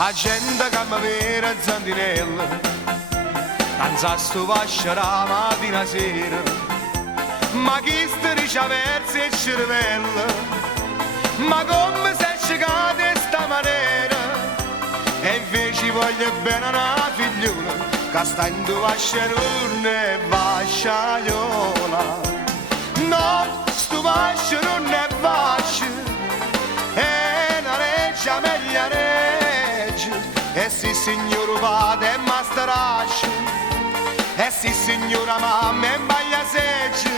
a gente che mi vede zantinella, danza sto vascia la mattina sera, ma chi striscia versi e cervello, ma come sei scegato in sta maniera, e invece voglio bene una figliola, che sta in due vascia non è vasciaiola, no, sto vascia non è vascia, è una reggia meglio reggia, e sì signor vada e masterascia, e sì signora mamma e baglia seggia,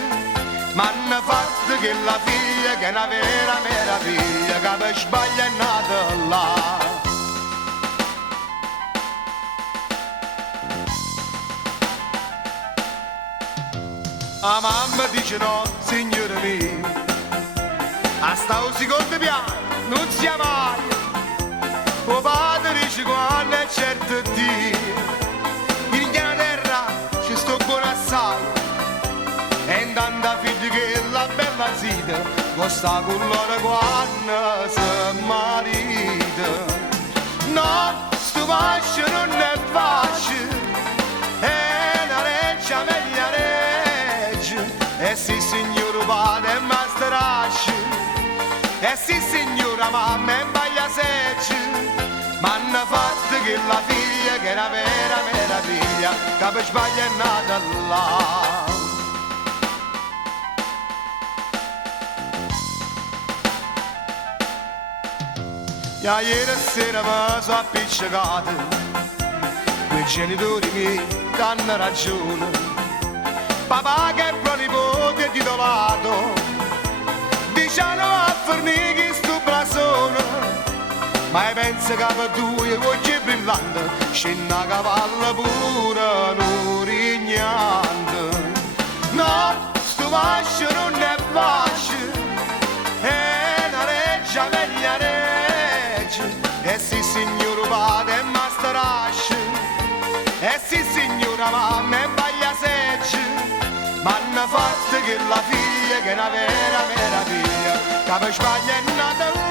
m'hanno fatto che la figlia che è una vera meraviglia, che per sbaglio è nata là. La mamma dice no, signore mio, a sta un secondo piano non sia mai. O padre dice quando è certo Dio, in piana terra ci sto buono assai. E intanto figli che la bella zita, costa con loro quando si marita. No, sto fascio non è fascio, è una reggia meglio reggia. E sì signor padre e masterasci, e sì signora mamma e baglia seggia, m'hanno fatto che la figlia che è una vera meraviglia, che per sbaglio è nata là. Ieri sera mi sono appiccicato, quei genitori miei che hanno ragione, papà che è pronipote e titolato, diciamo a fornire sto blasone, ma pensa che per due voci brillanti, scende a cavallo pure non rignante. No, sto fascio non è fascio, è una reggia meglio reggia, e sì signor padre e masterasci, e sì signora mamma e baglia seggia, m'hanno fatto che la figlia che è una vera meraviglia, che per sbaglio è nata